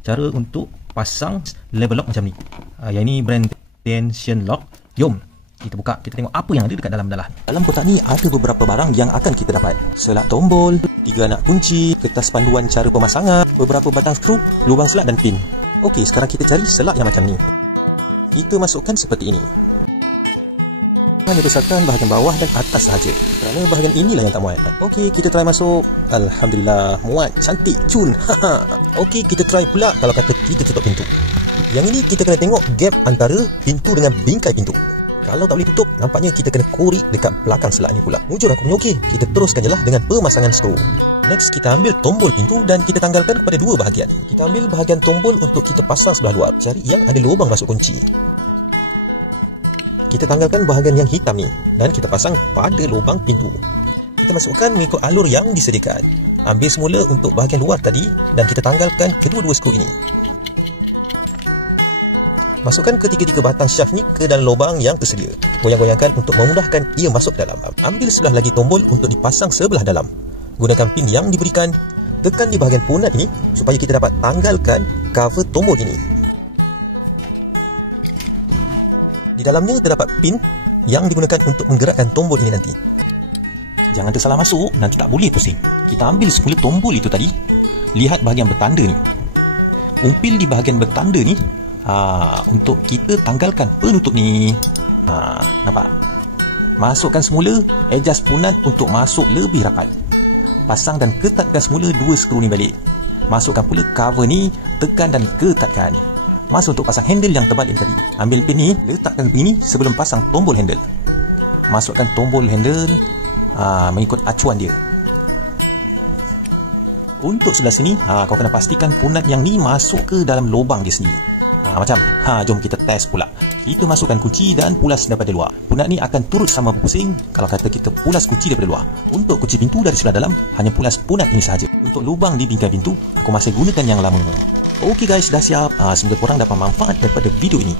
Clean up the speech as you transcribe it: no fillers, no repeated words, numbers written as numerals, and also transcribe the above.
cara untuk pasang level lock macam ni. Yang ni brand tension lock. Jom kita buka, kita tengok apa yang ada dekat dalam. Dalam kotak ni ada beberapa barang yang akan kita dapat. Selak tombol, 3 anak kunci, kertas panduan cara pemasangan, beberapa batang skru, lubang selak dan pin. Okey, sekarang kita cari selak yang macam ni. Kita masukkan seperti ini. Hanya besarkan bahagian bawah dan atas sahaja, kerana bahagian inilah yang tak muat. Okey, kita try masuk. Alhamdulillah, muat, cantik, cun. Okey, kita try pula kalau kata kita tutup pintu. Yang ini kita kena tengok gap antara pintu dengan bingkai pintu. Kalau tak boleh tutup, nampaknya kita kena korek dekat belakang selak ni pula. Mujur aku punya okey. Kita teruskan je lah dengan pemasangan skru. Next, kita ambil tombol pintu dan kita tanggalkan kepada 2 bahagian. Kita ambil bahagian tombol untuk kita pasang sebelah luar. Cari yang ada lubang masuk kunci. Kita tanggalkan bahagian yang hitam ni dan kita pasang pada lubang pintu. Kita masukkan mengikut alur yang disediakan. Ambil semula untuk bahagian luar tadi dan kita tanggalkan kedua-dua skru ini. Masukkan ketiga-tiga batang syaf ni ke dalam lubang yang tersedia. Goyang-goyangkan untuk memudahkan ia masuk ke dalam. Ambil sebelah lagi tombol untuk dipasang sebelah dalam. Gunakan pin yang diberikan. Tekan di bahagian punat ini supaya kita dapat tanggalkan cover tombol ini. Di dalamnya terdapat pin yang digunakan untuk menggerakkan tombol ini nanti. Jangan tersalah masuk, nanti tak boleh pusing. Kita ambil semula tombol itu tadi. Lihat bahagian bertanda ni. Umpil di bahagian bertanda ni. Untuk kita tanggalkan penutup ni. Nampak? Masukkan semula adjust punat untuk masuk lebih rapat. Pasang dan ketatkan semula 2 skru ni balik. Masukkan pula cover ni, tekan dan ketatkan. Masuk untuk pasang handle yang tebal yang tadi. Ambil pin ni, letakkan pin ni sebelum pasang tombol handle. Masukkan tombol handle mengikut acuan dia. Untuk sebelah sini, kau kena pastikan punat yang ni masuk ke dalam lubang dia sendiri. Jom kita test pula. Kita masukkan kunci dan pulas daripada luar. Punat ni akan turut sama berpusing kalau kata kita pulas kunci daripada luar. Untuk kunci pintu dari sebelah dalam, hanya pulas punat ini sahaja. Untuk lubang di bingkai pintu, aku masih gunakan yang lama. Okey guys, dah siap. Semoga korang dapat manfaat daripada video ini.